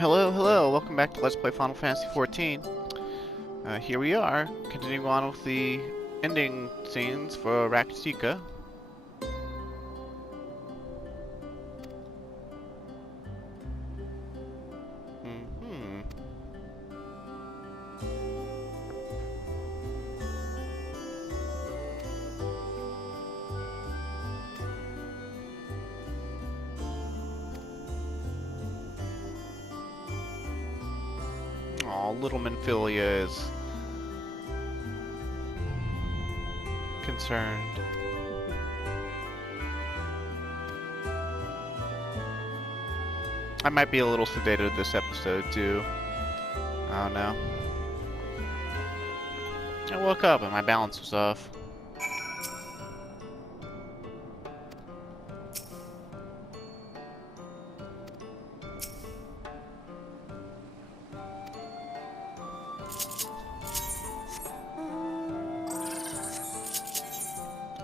Hello, hello, welcome back to Let's Play Final Fantasy XIV. Here we are, continuing on with the ending scenes for Raktika. Aw, little Minfilia is concerned. I might be a little sedated this episode too. I don't know. I woke up and my balance was off.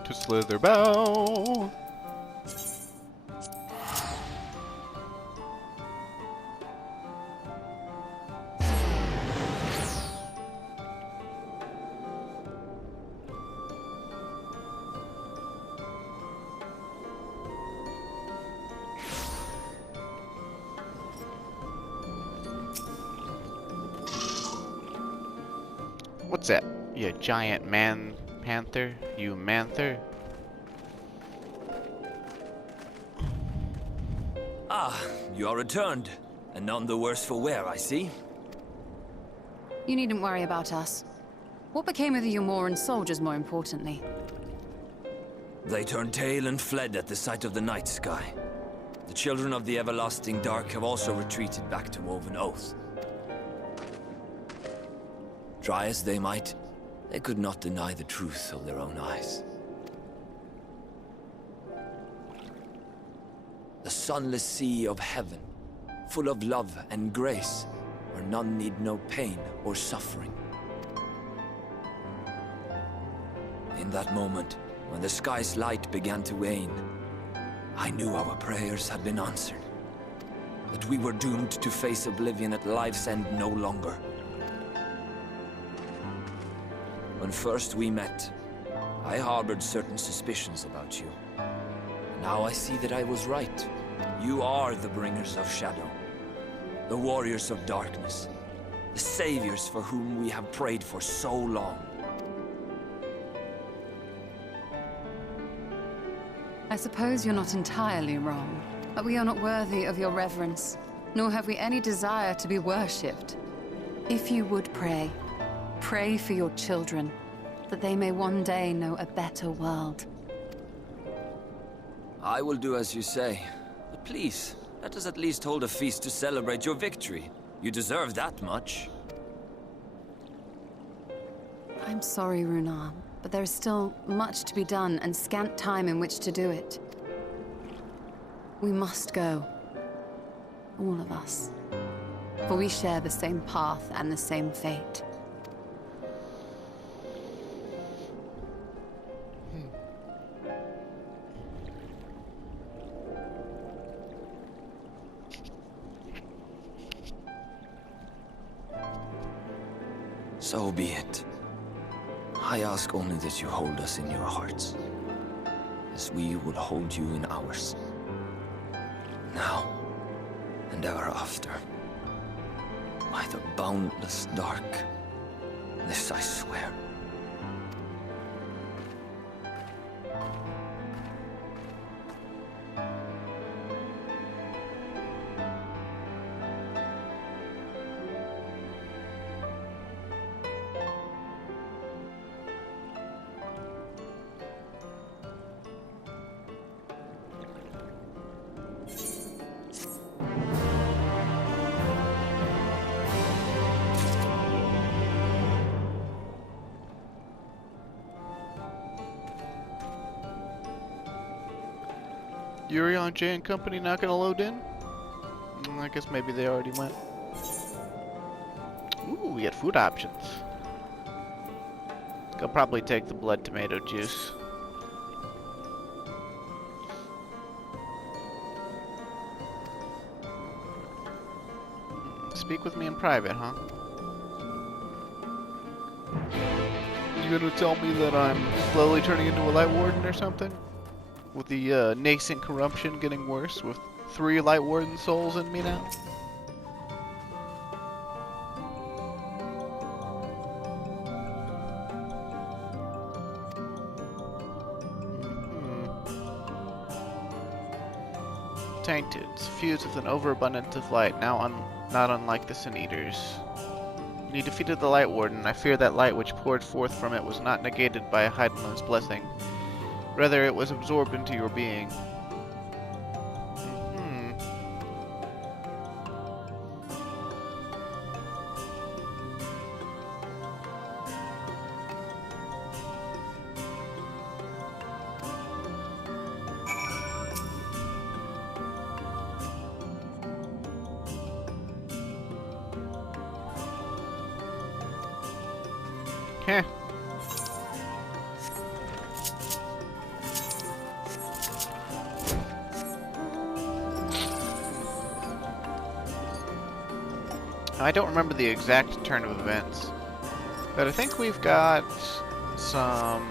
To Slither Bow. What's that? You giant panther? You manther? Ah, you are returned, and none the worse for wear, I see. You needn't worry about us. What became of the Umoran soldiers, more importantly? They turned tail and fled at the sight of the night sky. The children of the everlasting dark have also retreated back to Woven Oath. Try as they might, they could not deny the truth of their own eyes. The sunless sea of heaven, full of love and grace, where none need know pain or suffering. In that moment, when the sky's light began to wane, I knew our prayers had been answered. That we were doomed to face oblivion at life's end no longer. When first we met, I harbored certain suspicions about you. Now I see that I was right. You are the bringers of shadow, the warriors of darkness, the saviors for whom we have prayed for so long. I suppose you're not entirely wrong, but we are not worthy of your reverence, nor have we any desire to be worshipped. If you would pray, pray for your children, that they may one day know a better world. I will do as you say, but please, let us at least hold a feast to celebrate your victory. You deserve that much. I'm sorry, Runar, but there is still much to be done and scant time in which to do it. We must go. All of us. For we share the same path and the same fate. So be it. I ask only that you hold us in your hearts, as we will hold you in ours. Now, and ever after. By the boundless dark, this I swear. Yurion J and Company not gonna load in? I guess maybe they already went. Ooh, we got food options. I'll probably take the blood tomato juice. Speak with me in private, huh? You gonna tell me that I'm slowly turning into a Light Warden or something? With the nascent corruption getting worse, with 3 Light Warden souls in me now? Tainted, suffused with an overabundance of light, now not unlike the Sin Eaters. When you defeated the Light Warden, I fear that light which poured forth from it was not negated by a Heidenlund's blessing. Rather, it was absorbed into your being. Heh. I don't remember the exact turn of events, but I think we've got some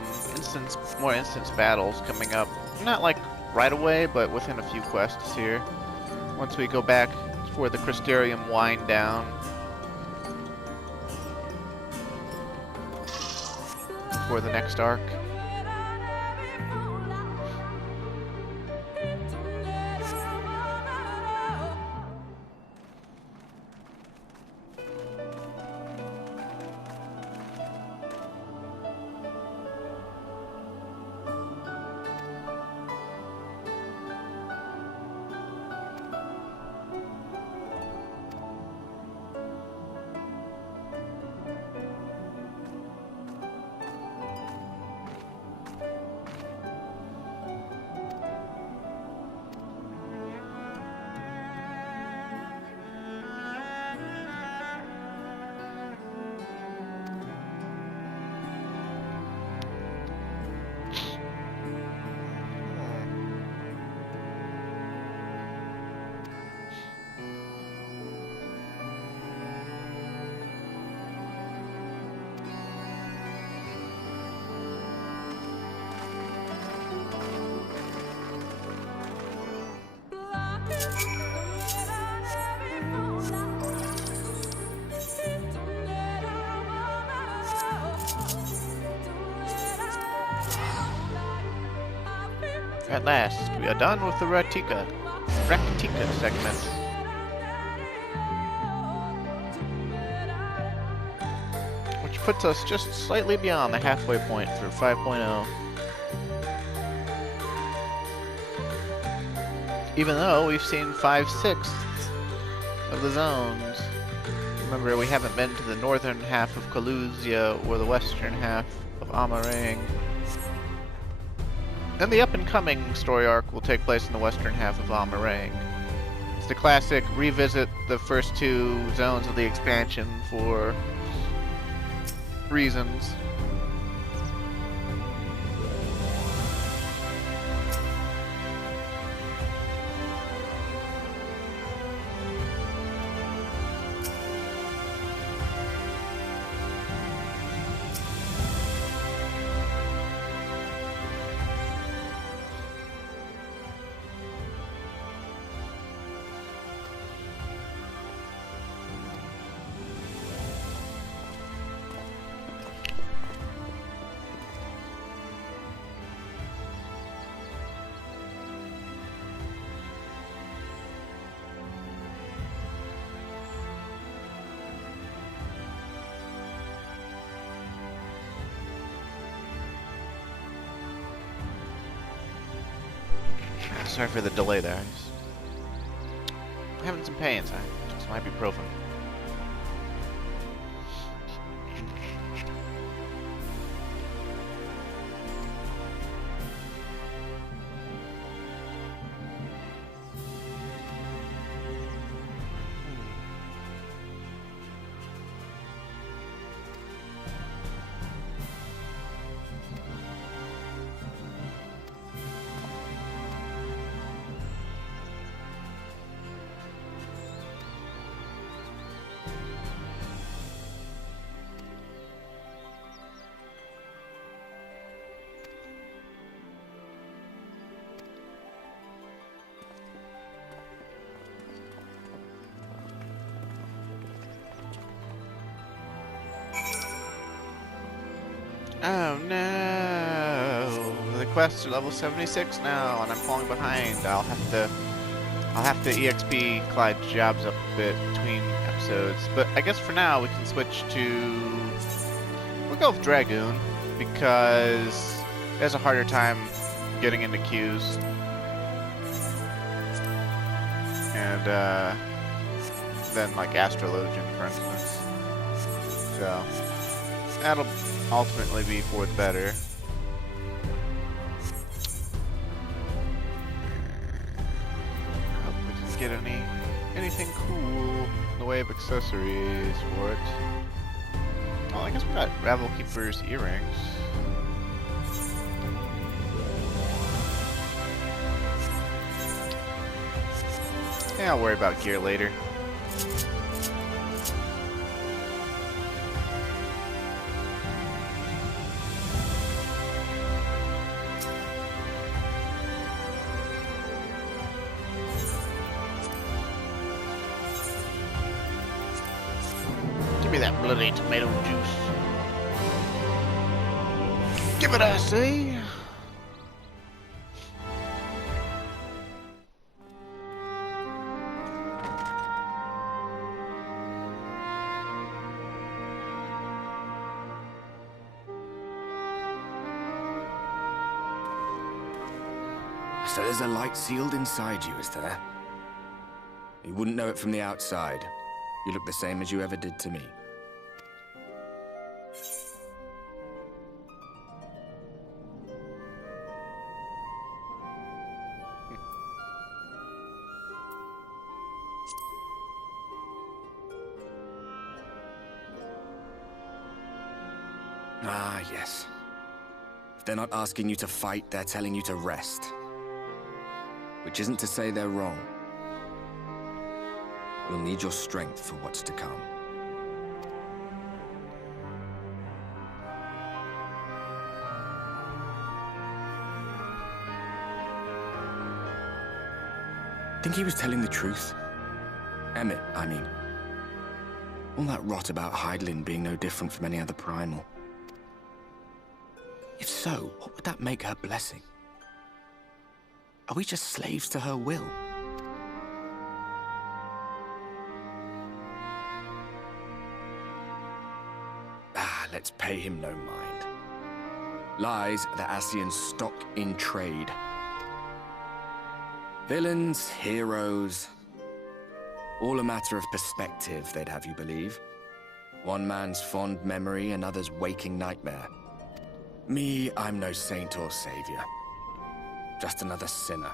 more instance battles coming up. Not like right away, but within a few quests here. Once we go back for the Crystarium wind down. For the next arc. At last, we are done with the Raktika segment. Which puts us just slightly beyond the halfway point for 5.0. Even though we've seen 5/6 of the zones. Remember, we haven't been to the northern half of Kalusia or the western half of Amarang. And the up-and-coming story arc will take place in the western half of Amarang. It's the classic revisit the first 2 zones of the expansion for reasons. Sorry for the delay there. I'm having some pains. Some ibuprofen. Oh no! The quests are level 76 now, and I'm falling behind. I'll have to EXP Clyde's jobs up a bit between episodes. But I guess for now we can switch to... We'll go with Dragoon, because it has a harder time getting into queues. And, than, like, Astrologian, for instance. So, that'll ultimately be for the better. Hope we can get anything cool in the way of accessories for it. Well, I guess we got Ravel Keeper's earrings. Yeah, I'll worry about gear later. Give me that bloody tomato juice. Give it, I say. So there's a light sealed inside you, is there? You wouldn't know it from the outside. You look the same as you ever did to me. Ah, yes. If they're not asking you to fight, they're telling you to rest. Which isn't to say they're wrong. We'll need your strength for what's to come. Think he was telling the truth? Emmett, I mean. All that rot about Hydaelyn being no different from any other primal. If so, what would that make her blessing? Are we just slaves to her will? Let's pay him no mind. Lies the Ascian stock in trade. Villains, heroes, all a matter of perspective, they'd have you believe. One man's fond memory, another's waking nightmare. Me, I'm no saint or savior. Just another sinner.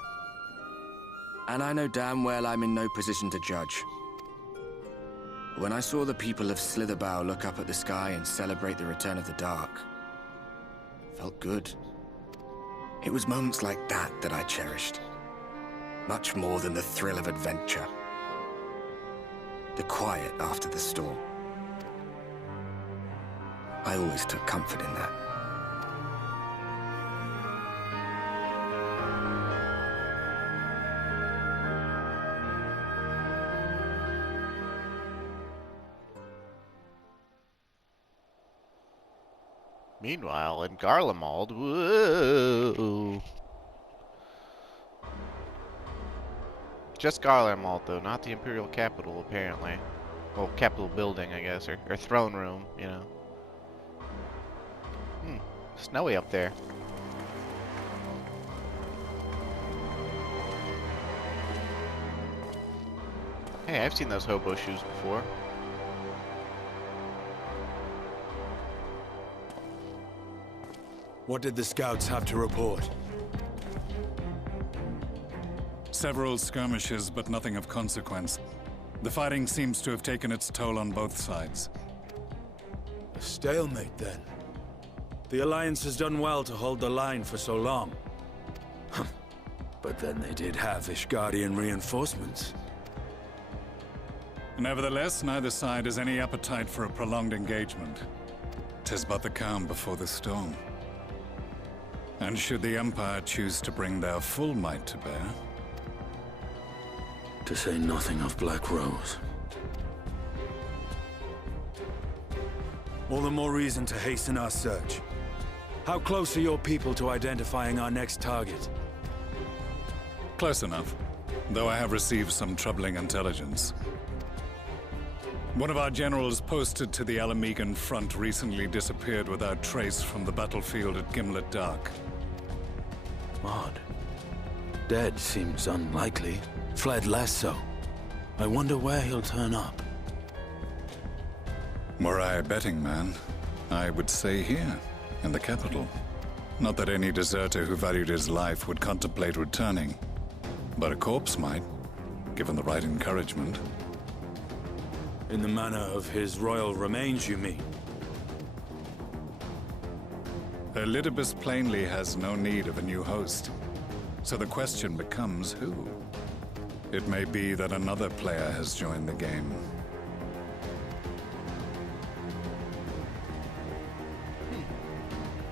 And I know damn well I'm in no position to judge. When I saw the people of Slitherbow look up at the sky and celebrate the return of the dark, it felt good. It was moments like that that I cherished. Much more than the thrill of adventure. The quiet after the storm. I always took comfort in that. Meanwhile, in Garlemald, whoa. Just Garlemald, though, not the Imperial Capital, apparently. Well, Capitol Building, I guess, or Throne Room, you know. Snowy up there. Hey, I've seen those hobo shoes before. What did the scouts have to report? Several skirmishes, but nothing of consequence. The fighting seems to have taken its toll on both sides. A stalemate, then. The Alliance has done well to hold the line for so long. But then they did have Ishgardian reinforcements. Nevertheless, neither side has any appetite for a prolonged engagement. 'Tis but the calm before the storm. And should the Empire choose to bring their full might to bear? To say nothing of Black Rose. All the more reason to hasten our search. How close are your people to identifying our next target? Close enough, though I have received some troubling intelligence. One of our generals posted to the Alamegan front recently disappeared without trace from the battlefield at Gimlet Dark. Odd. Dead seems unlikely. Fled less so. I wonder where he'll turn up. Were I a betting man, I would say here, in the capital. Not that any deserter who valued his life would contemplate returning, but a corpse might, given the right encouragement. In the manner of his royal remains, you mean? Elidibus plainly has no need of a new host, so the question becomes who? It may be that another player has joined the game.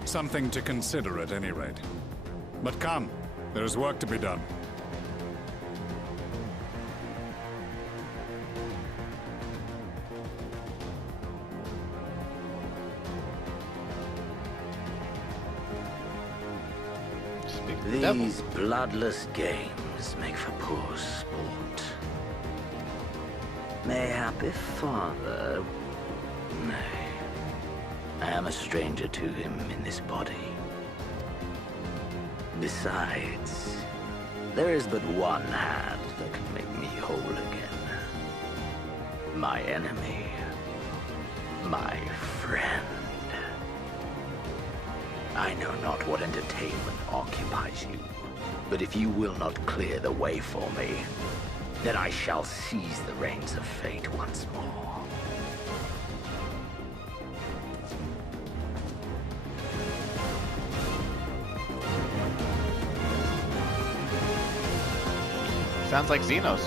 Something to consider at any rate. But come, there is work to be done. These bloodless games make for poor sport. Mayhap if father... Nay. I am a stranger to him in this body. Besides, there is but one hand that can make me whole again. My enemy. My friend. I know not what entertainment occupies you, but if you will not clear the way for me, then I shall seize the reins of fate once more. Sounds like Xenos.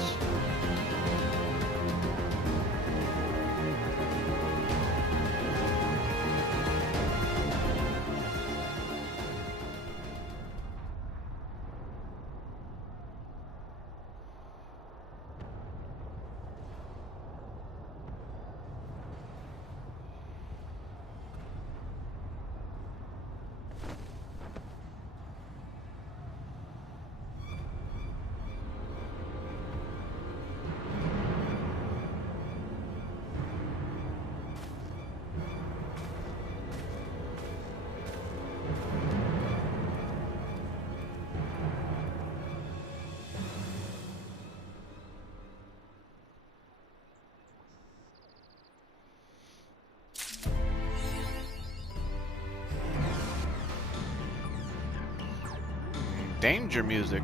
Danger music.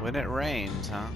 When it rains, huh?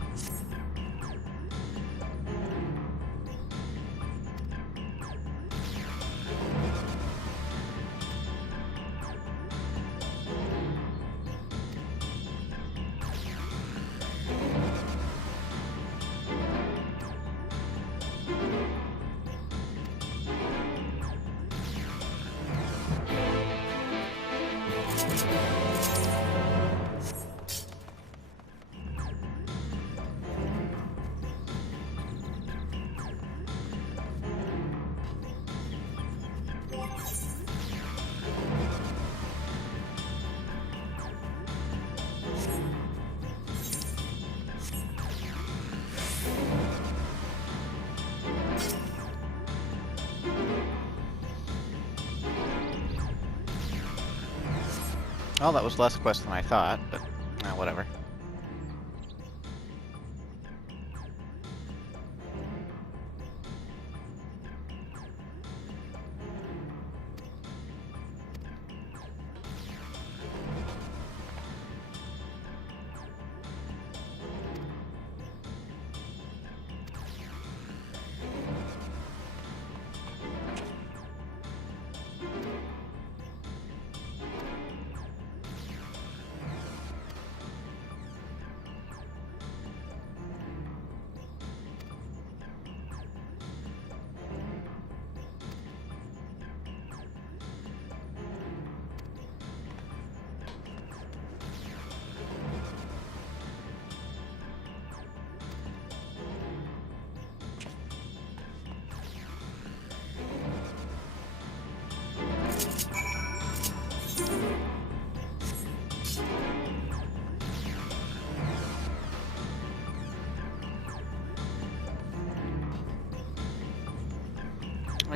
Well, that was less quest than I thought, but whatever.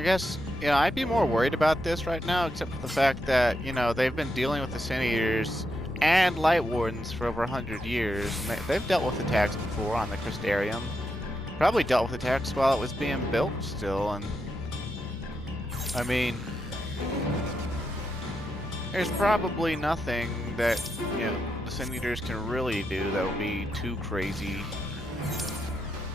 guess, you know, I'd be more worried about this right now, except for the fact that, you know, they've been dealing with the Sin Eaters and Light Wardens for over 100 years. And they've dealt with attacks before on the Crystarium. Probably dealt with attacks while it was being built still, and I mean, there's probably nothing that, you know, the Sin Eaters can really do that would be too crazy.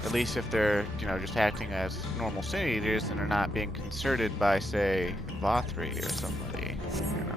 At least if they're, you know, just acting as normal Sin Eaters and are not being concerted by, say, Vothri or somebody, you know.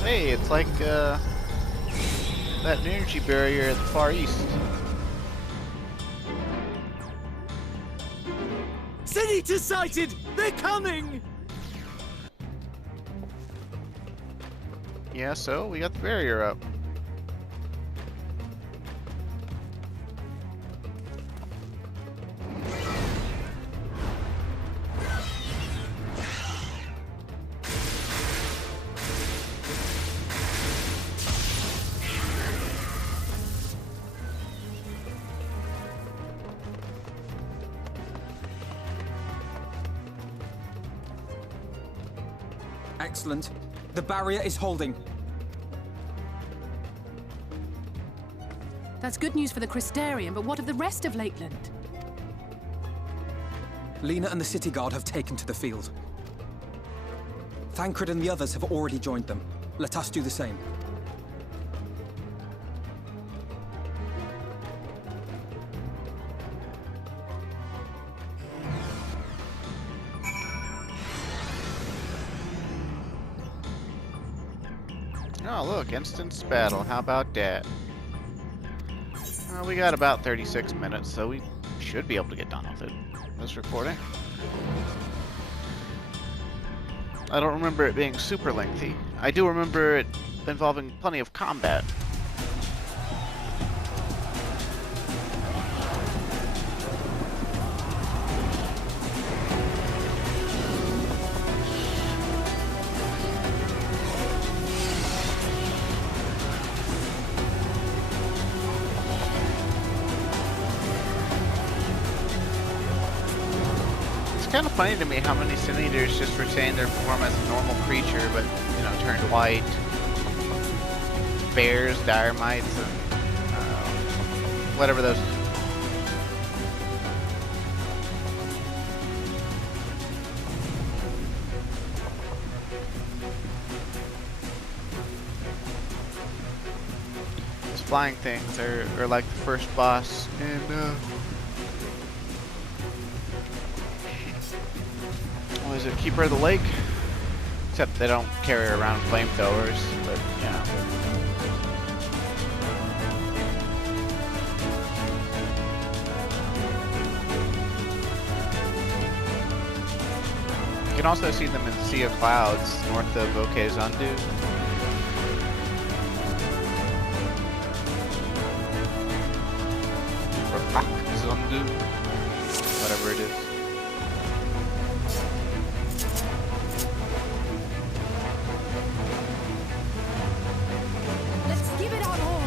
Hey, it's like, that energy barrier at the Far East. Sin Eaters sighted! They're coming! Yeah, so we got the barrier up. Excellent. The barrier is holding. That's good news for the Crystarium, but what of the rest of Lakeland? Lena and the city guard have taken to the field. Thancred and the others have already joined them. Let us do the same. Oh, look, instance battle. How about that? We got about 36 minutes, so we should be able to get done with it. This recording. I don't remember it being super lengthy. I do remember it involving plenty of combat. It's kind of funny to me how many Sin Eaters just retain their form as a normal creature, but, you know, turned white. Bears, dire mites, and whatever those. Those flying things are like the first boss in what is it, Keeper of the Lake? Except they don't carry around flamethrowers, but, you know. You can also see them in Sea of Clouds, north of OK Zandu. Or Zandu, whatever it is. Let's give it our all.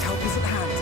Help is at hand.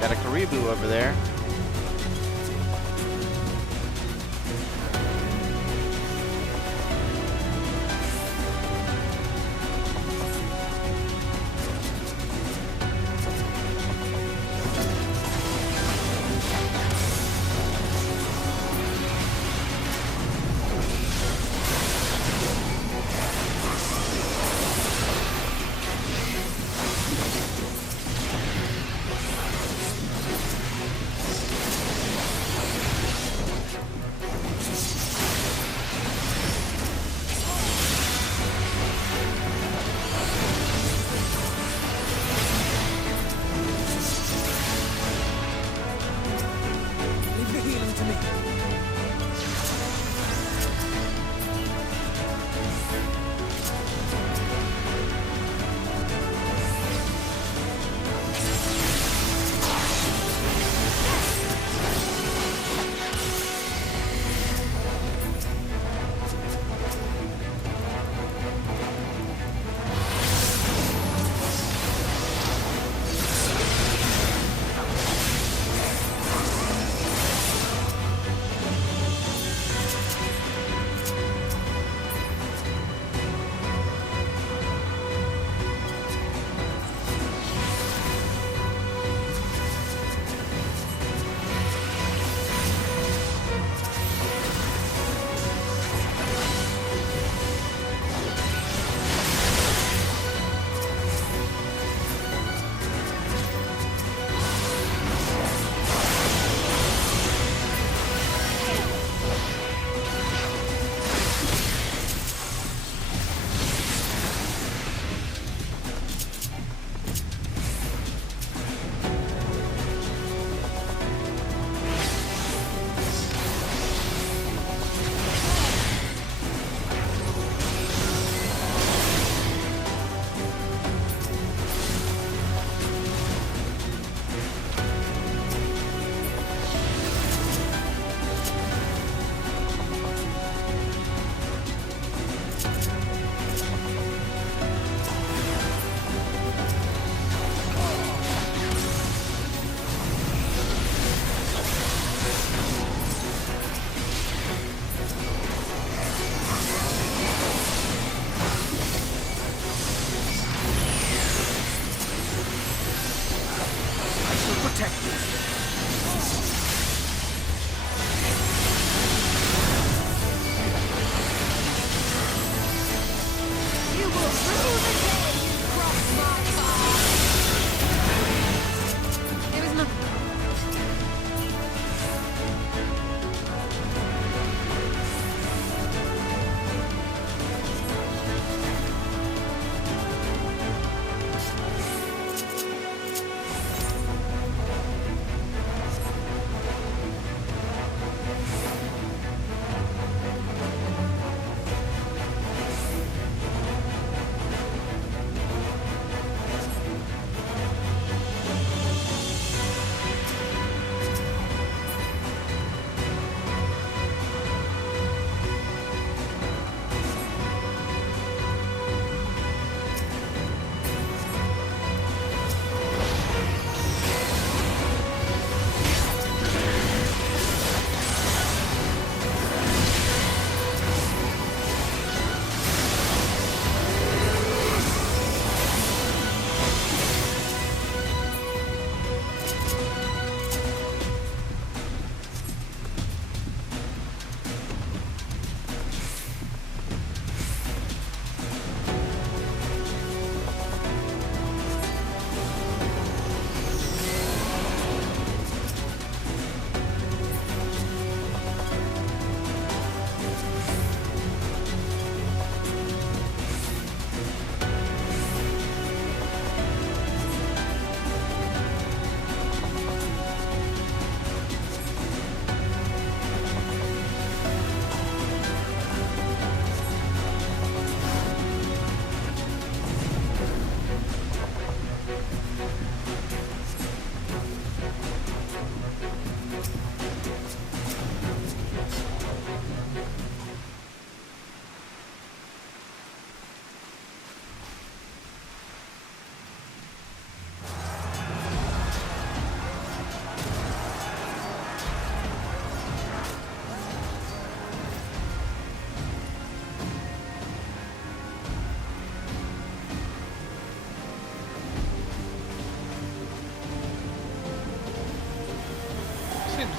Got a Karibu over there.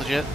legit.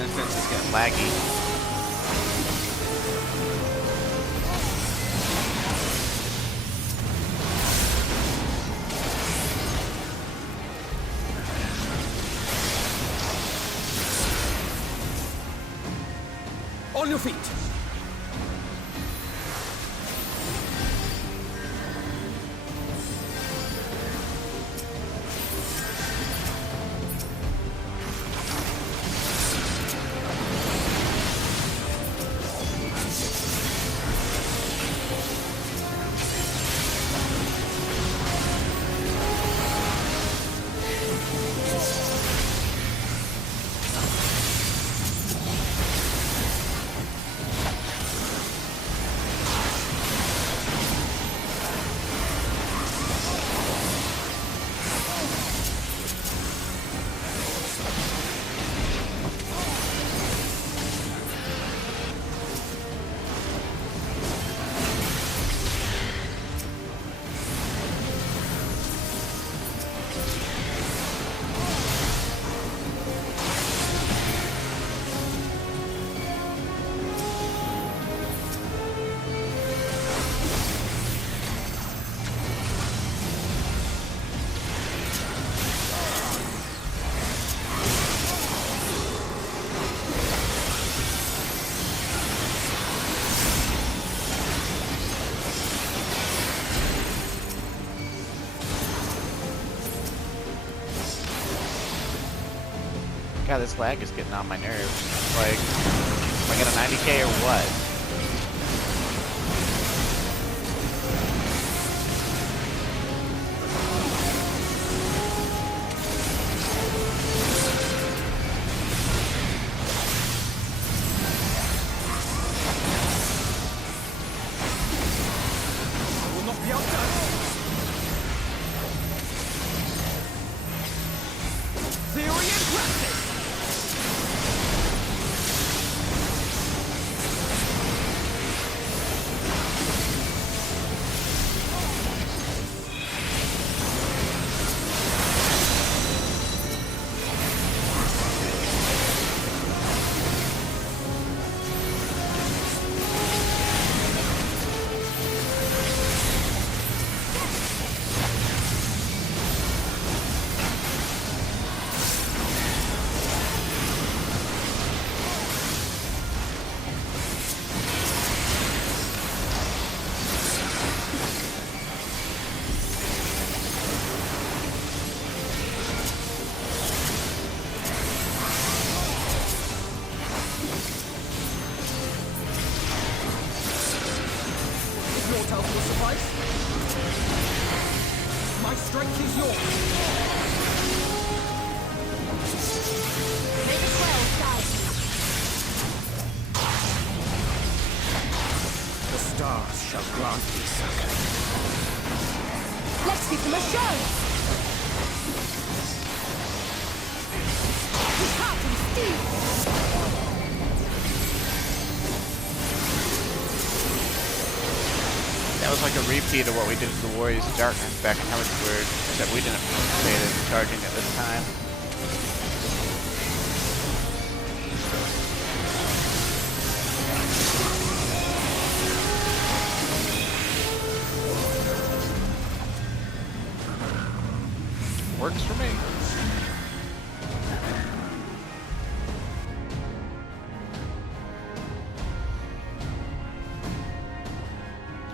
Instance is getting laggy. On your feet! God, this lag is getting on my nerves. Like, am I get a 90k or what? Will not be outdone! Theory and practice! Your health will suffice. My strength is yours. May the 12 guide you. The stars shall grant thee succor. Let's give them a show. With heart and steel. That was like a repeat of what we did to the Warriors of Darkness back in Hemsword, except we didn't participate in charging it this time. Works for me.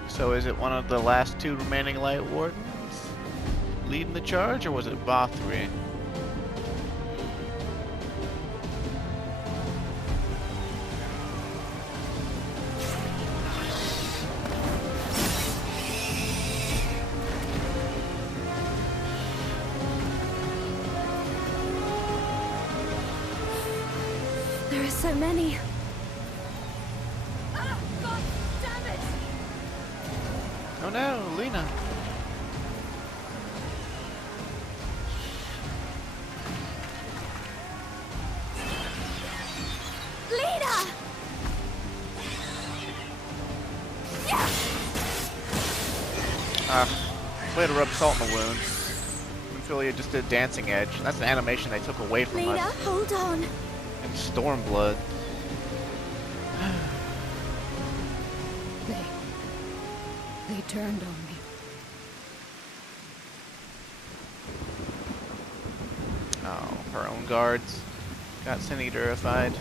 So is it one of the last two remaining Light Wardens? leading the charge, or was it Bothri? There are so many. Ah, God damn it! Oh no, Lena. Lena! Way to rub salt in the wound. Ophelia just did Dancing Edge. That's an animation they took away from Lena, us. hold on. And Stormblood. They turned on me. Oh, her own guards got Sin-Eaterified.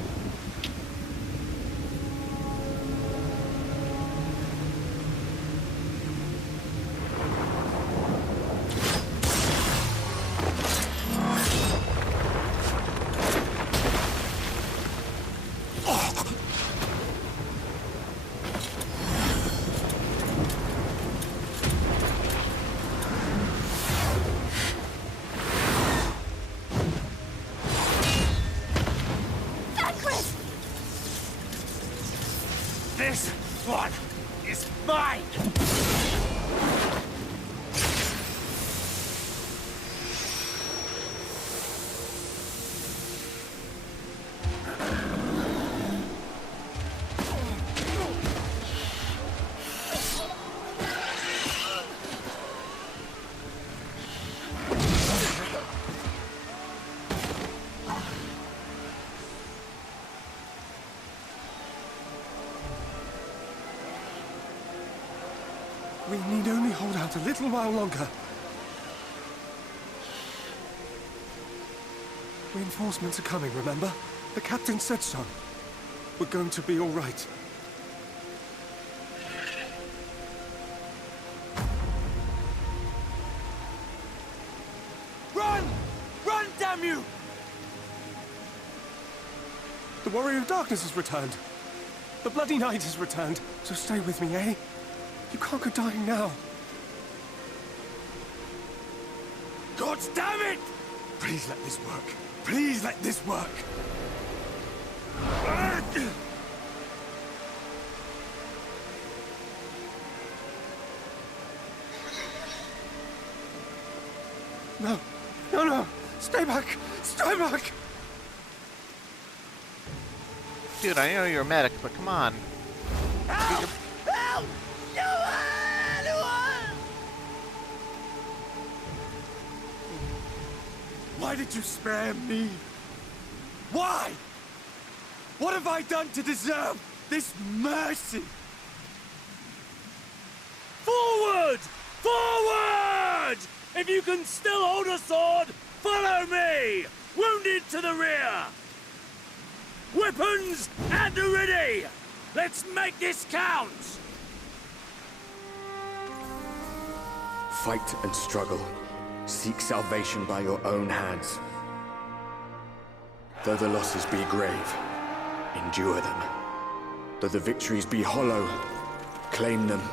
This one is mine! We need only hold out a little while longer. Reinforcements are coming, remember? The captain said so. We're going to be all right. Run! Run, damn you! The Warrior of Darkness has returned. The Bloody Knight has returned. So stay with me, eh? You can't go dying now. God damn it! Please let this work. Please let this work. No. No, no. Stay back. Stay back. Dude, I know you're a medic, but come on. Help! Help! Why did you spare me? Why? What have I done to deserve this mercy? Forward! Forward! If you can still hold a sword, follow me! Wounded to the rear! Weapons at the ready! Let's make this count! Fight and struggle. Seek salvation by your own hands. Though the losses be grave, endure them. Though the victories be hollow, claim them.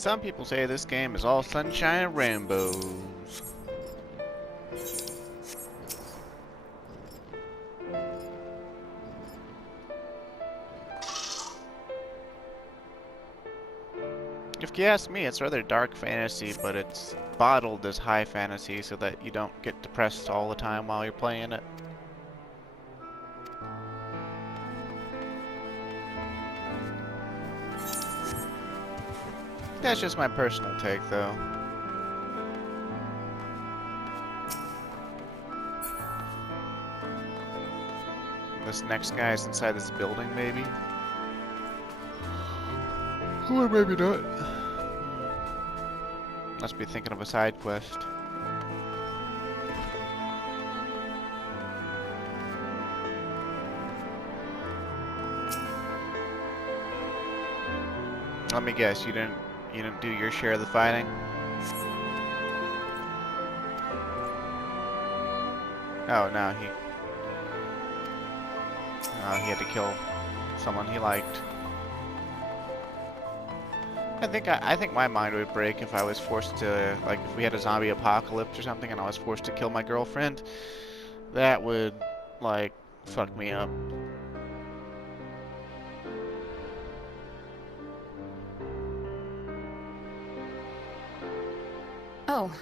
some people say this game is all sunshine and rainbows. If you ask me, it's rather dark fantasy, but it's bottled as high fantasy so that you don't get depressed all the time while you're playing it. That's just my personal take, though. This next guy is inside this building, maybe? Or maybe not. Must be thinking of a side quest. Let me guess, you didn't do your share of the fighting? Oh no, he had to kill someone he liked. I think my mind would break if I was forced to, like, if we had a zombie apocalypse or something and I was forced to kill my girlfriend. That would, like, fuck me up. Oh,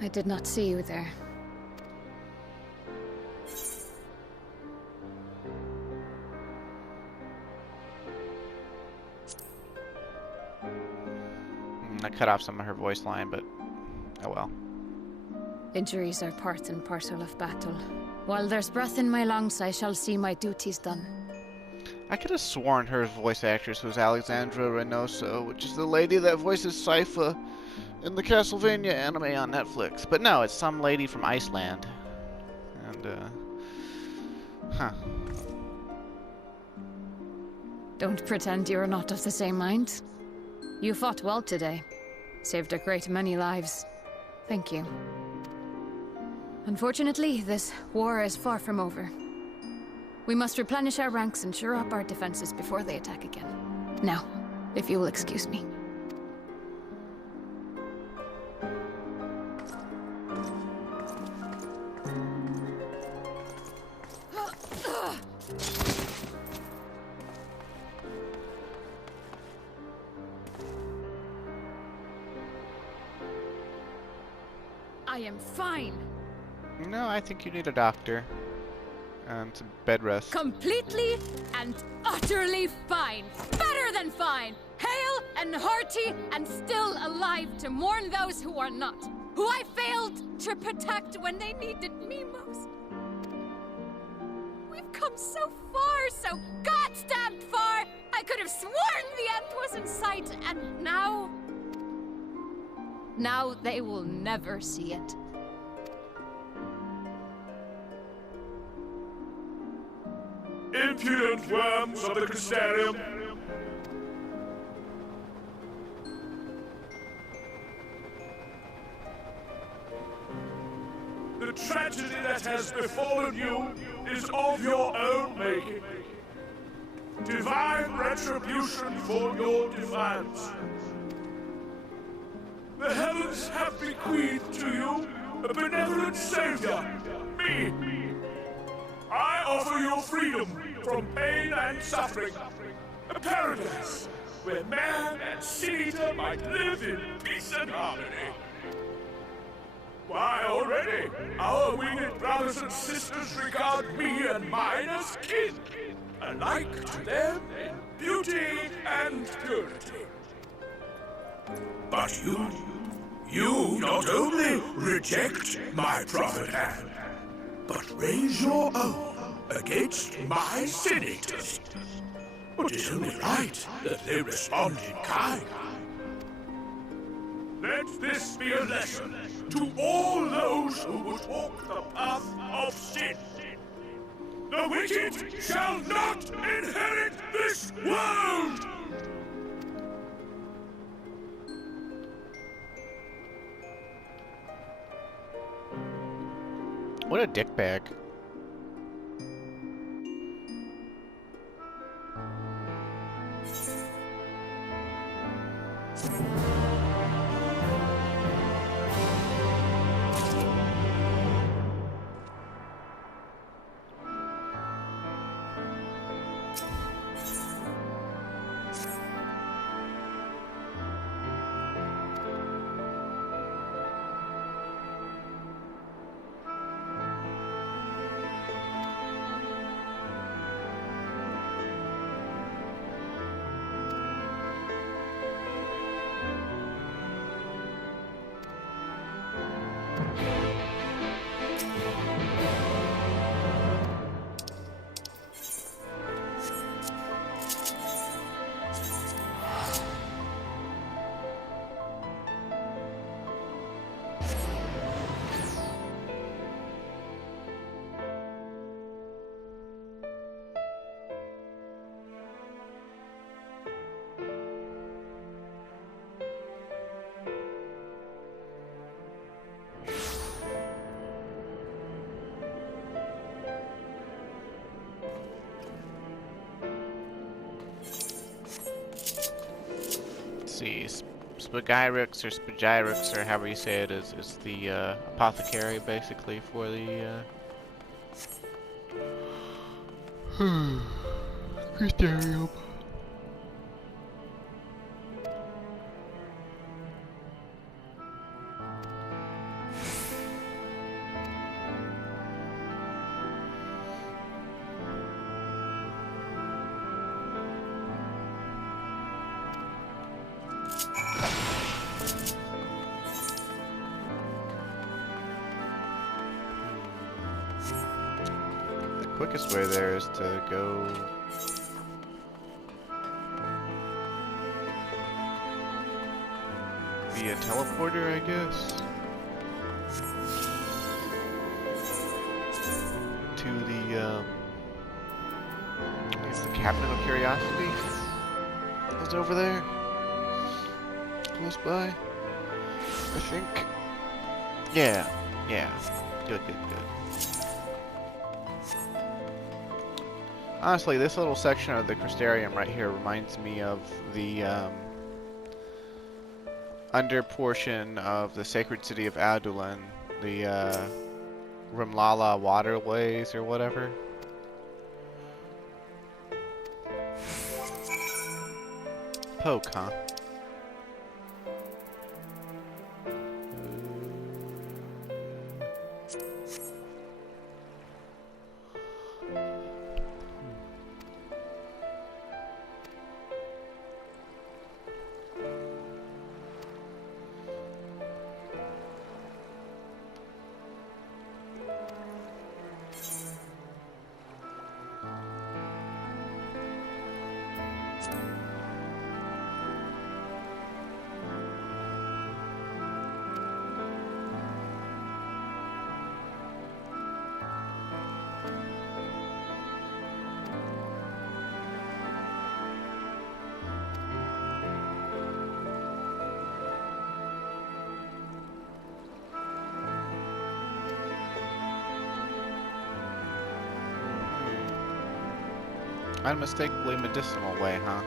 I did not see you there. I cut off some of her voice line, but oh well. Injuries are part and parcel of battle. While there's breath in my lungs, I shall see my duties done. I could have sworn her voice actress was Alexandra Reynoso, which is the lady that voices Sypha in the Castlevania anime on Netflix. But no, it's some lady from Iceland. And, huh. Don't pretend you're not of the same mind. You fought well today. Saved a great many lives. Thank you. Unfortunately, this war is far from over. We must replenish our ranks and shore up our defenses before they attack again. Now, if you will excuse me. I am fine. No, I think you need a doctor. And some bed rest. Completely and utterly fine. Better than fine. Hale and hearty and still alive to mourn those who are not. Who I failed to protect when they needed me most. We've come so far, so goddamn far. I could have sworn the end was in sight, and now... Now they will never see it. Impudent worms of the Crystarium! The tragedy that has befallen you is of your own making. Divine retribution for your defiance. The heavens have bequeathed to you a benevolent savior, me. I offer you freedom from pain and suffering. A paradise where man and sin-eater might live in peace and harmony. Why, already, our winged brothers and sisters regard me and mine as kin, alike to them in beauty and purity. But you not only reject my prophet hand, but raise your own against my sin-eaters. It is only right that they respond in kind. Let this be a lesson to all those who would walk the path of sin. The wicked shall not inherit this world! What a dickbag. see. Spagyrix or Spagyrix, or however you say it, is the apothecary, basically, for the Crystarium. Quickest way there is to go via teleporter, I guess, to the I guess the Cabinet of Curiosity is over there, close by, I think. Yeah, good. Honestly, this little section of the Crystarium right here reminds me of the under portion of the sacred city of Adulan, the Rimlala waterways or whatever. Poke, huh? Unmistakably medicinal way, huh?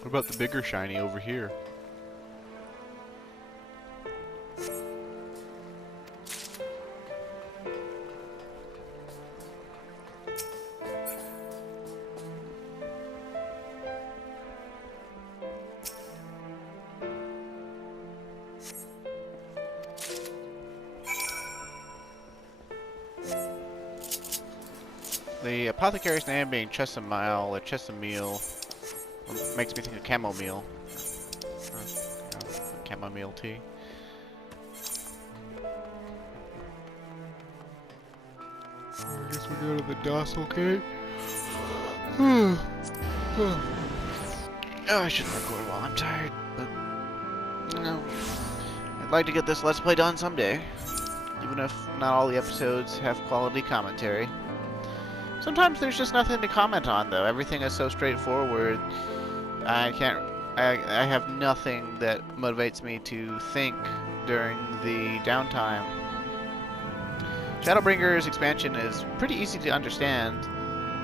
What about the bigger shiny over here? The apothecary's name being Chesamile or Chesamile makes me think of chamomile. Chamomile tea. I guess we go to the docile cave. Oh, I shouldn't record while I'm tired, but no. I'd like to get this Let's Play done someday, even if not all the episodes have quality commentary. Sometimes there's just nothing to comment on, though. Everything is so straightforward. I have nothing that motivates me to think during the downtime. Shadowbringer's expansion is pretty easy to understand.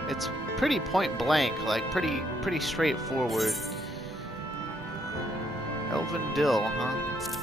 It's pretty point blank, like pretty straightforward. Elven Dill, huh?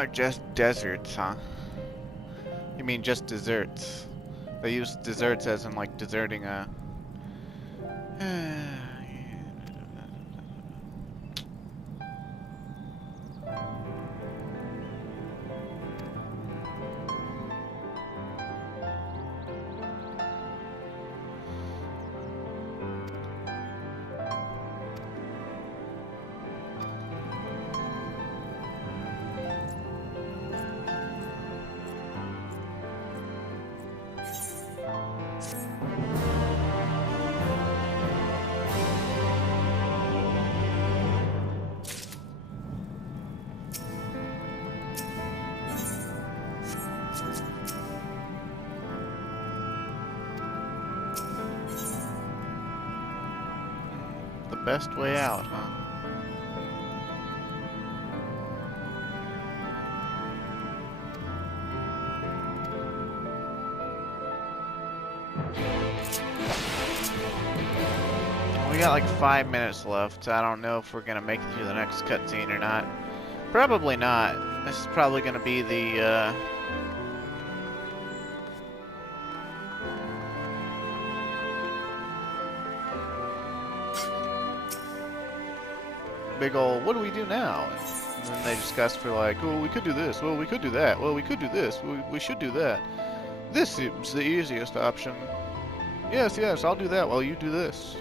Are just deserts, huh? You mean just desserts? They use desserts as in like deserting a... The best way out, huh? We got like 5 minutes left. I don't know if we're gonna make it through the next cutscene or not. Probably not. This is probably gonna be the big ol' what do we do now? And then they discuss for like, oh, we could do this, well, we could do that, well, we could do this, we should do that. This seems the easiest option. Yes, yes, I'll do that while you do this.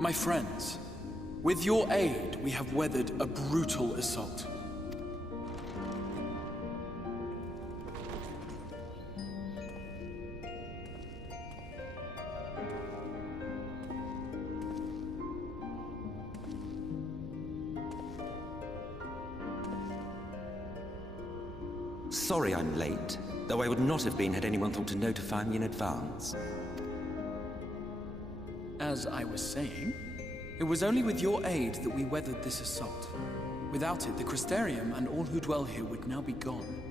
My friends, with your aid, we have weathered a brutal assault. Sorry I'm late, though I would not have been had anyone thought to notify me in advance. As I was saying, it was only with your aid that we weathered this assault. Without it, the Crystarium and all who dwell here would now be gone.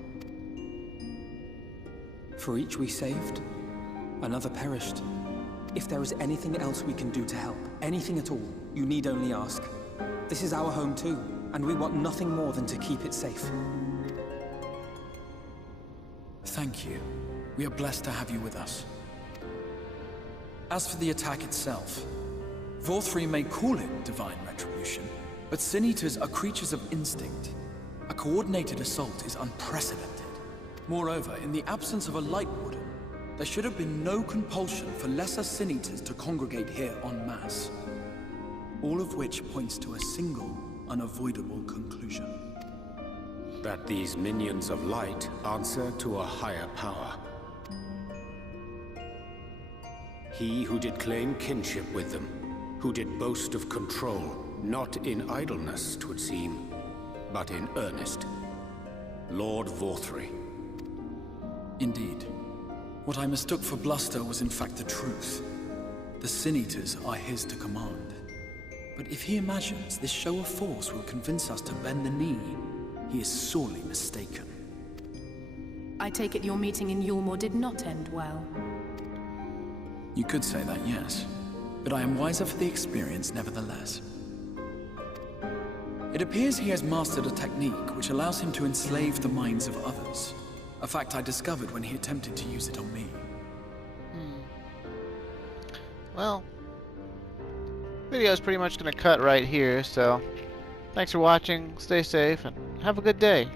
For each we saved, another perished. If there is anything else we can do to help, anything at all, you need only ask. This is our home too, and we want nothing more than to keep it safe. Thank you. We are blessed to have you with us. As for the attack itself, FFXIV may call it divine retribution, but Sin Eaters are creatures of instinct. A coordinated assault is unprecedented. Moreover, in the absence of a Light Warden, there should have been no compulsion for lesser Sin Eaters to congregate here en masse. All of which points to a single, unavoidable conclusion. That these minions of light answer to a higher power. He who did claim kinship with them, who did boast of control, not in idleness, 'twould seem, but in earnest. Lord FFXIV. Indeed. What I mistook for bluster was in fact the truth. The Sin Eaters are his to command. But if he imagines this show of force will convince us to bend the knee, he is sorely mistaken. I take it your meeting in Yulmore did not end well. You could say that, yes. But I am wiser for the experience nevertheless. It appears he has mastered a technique which allows him to enslave the minds of others. A fact I discovered when he attempted to use it on me. Well, video's pretty much gonna cut right here, so Thanks for watching, stay safe, and have a good day.